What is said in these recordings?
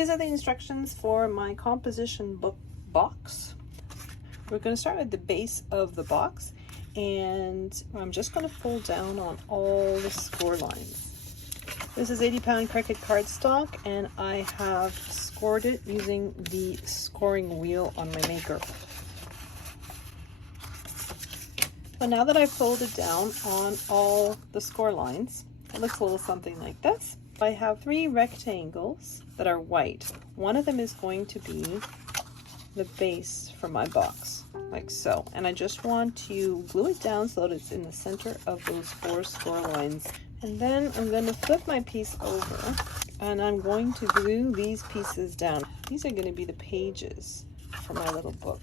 These are the instructions for my composition book box. We're going to start with the base of the box, and I'm just going to fold down on all the score lines. This is 80-pound Cricut cardstock, and I have scored it using the scoring wheel on my maker. So now that I've folded down on all the score lines, it looks a little something like this. I have 3 rectangles that are white. One of them is going to be the base for my box, like so. And I just want to glue it down so that it's in the center of those 4 score lines. And then I'm going to flip my piece over, and I'm going to glue these pieces down. These are going to be the pages for my little book.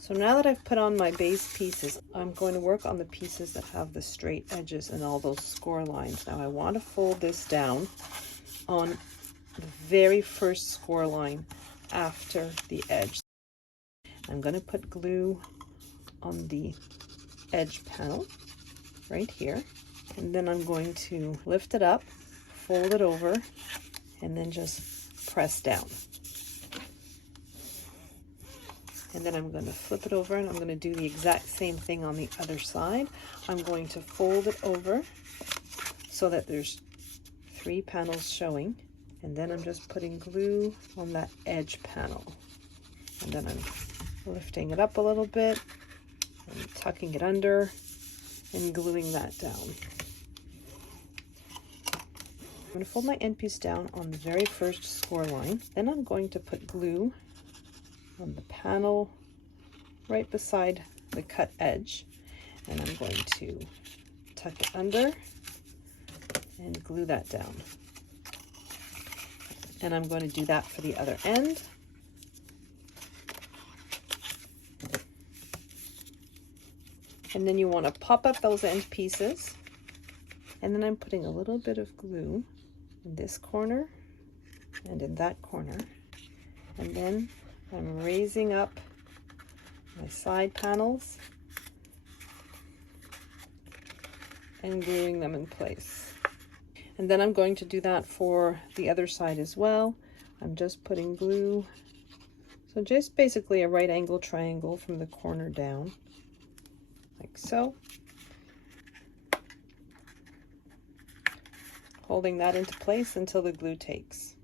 So now that I've put on my base pieces, I'm going to work on the pieces that have the straight edges and all those score lines. Now I want to fold this down on the very first score line after the edge. I'm going to put glue on the edge panel right here, and then I'm going to lift it up, fold it over, and then just press down. And then I'm going to flip it over, and I'm going to do the exact same thing on the other side. I'm going to fold it over so that there's 3 panels showing, and then I'm just putting glue on that edge panel. And then I'm lifting it up a little bit and tucking it under and gluing that down. I'm going to fold my end piece down on the very first score line. Then I'm going to put glue on the panel right beside the cut edge, and I'm going to tuck it under and glue that down. And I'm going to do that for the other end. And then you want to pop up those end pieces, and then I'm putting a little bit of glue in this corner and in that corner, and then I'm raising up my side panels and gluing them in place. And then I'm going to do that for the other side as well. I'm just putting glue, so just basically a right angle triangle from the corner down, like so. Holding that into place until the glue takes.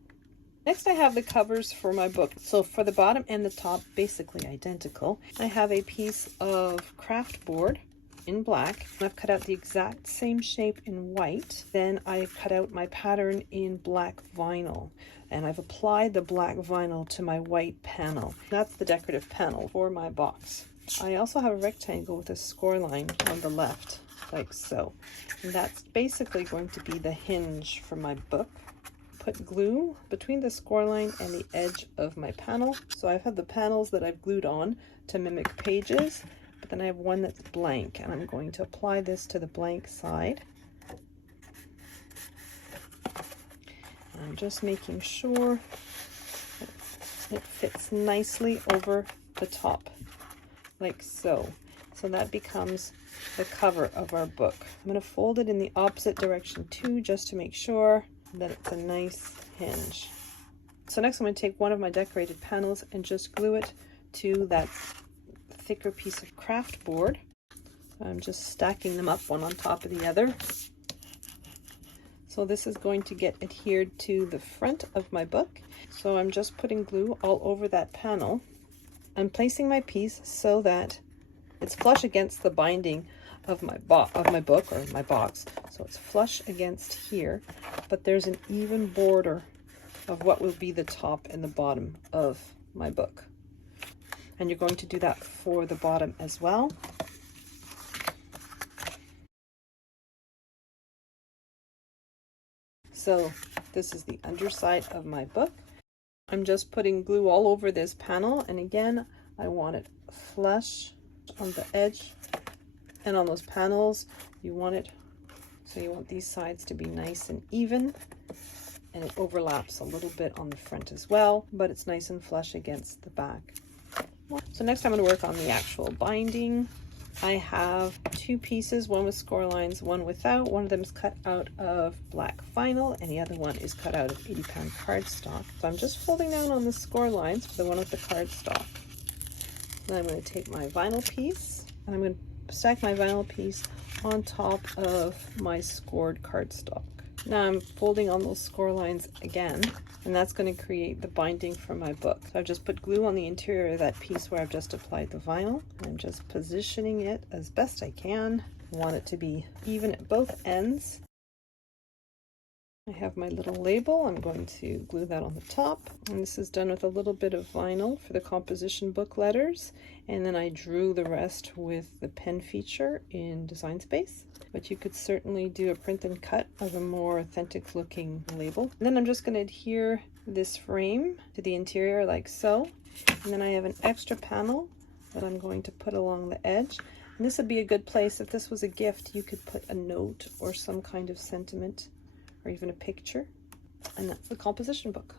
Next, I have the covers for my book. So for the bottom and the top, basically identical. I have a piece of craft board in black. I've cut out the exact same shape in white. Then I cut out my pattern in black vinyl, and I've applied the black vinyl to my white panel. That's the decorative panel for my box. I also have a rectangle with a score line on the left, like so. And that's basically going to be the hinge for my book. Put glue between the score line and the edge of my panel. So I have the panels that I've glued on to mimic pages, but then I have one that's blank, and I'm going to apply this to the blank side. And I'm just making sure it fits nicely over the top, like so. So that becomes the cover of our book. I'm going to fold it in the opposite direction too, just to make sure that it's a nice hinge. So next I'm going to take one of my decorated panels and just glue it to that thicker piece of craft board. I'm just stacking them up one on top of the other. So this is going to get adhered to the front of my book. So I'm just putting glue all over that panel. I'm placing my piece so that it's flush against the binding of my book or my box. So it's flush against here, but there's an even border of what will be the top and the bottom of my book. And you're going to do that for the bottom as well. So this is the underside of my book. I'm just putting glue all over this panel, and again, I want it flush on the edge and on those panels. You want it, so you want these sides to be nice and even, and it overlaps a little bit on the front as well, but it's nice and flush against the back. So next I'm going to work on the actual binding. I have two pieces, one with score lines, one without. One of them is cut out of black vinyl and the other one is cut out of 80-pound cardstock. So I'm just folding down on the score lines for the one with the cardstock. Then I'm going to take my vinyl piece and I'm going to stack my vinyl piece on top of my scored cardstock. Now I'm folding on those score lines again, and that's going to create the binding for my book. So I've just put glue on the interior of that piece where I've just applied the vinyl. I'm just positioning it as best I can. I want it to be even at both ends. I have my little label. I'm going to glue that on the top. And this is done with a little bit of vinyl for the composition book letters. And then I drew the rest with the pen feature in Design Space. But you could certainly do a print and cut of a more authentic looking label. And then I'm just going to adhere this frame to the interior like so. And then I have an extra panel that I'm going to put along the edge. And this would be a good place, if this was a gift, you could put a note or some kind of sentiment or even a picture. And that's the composition book.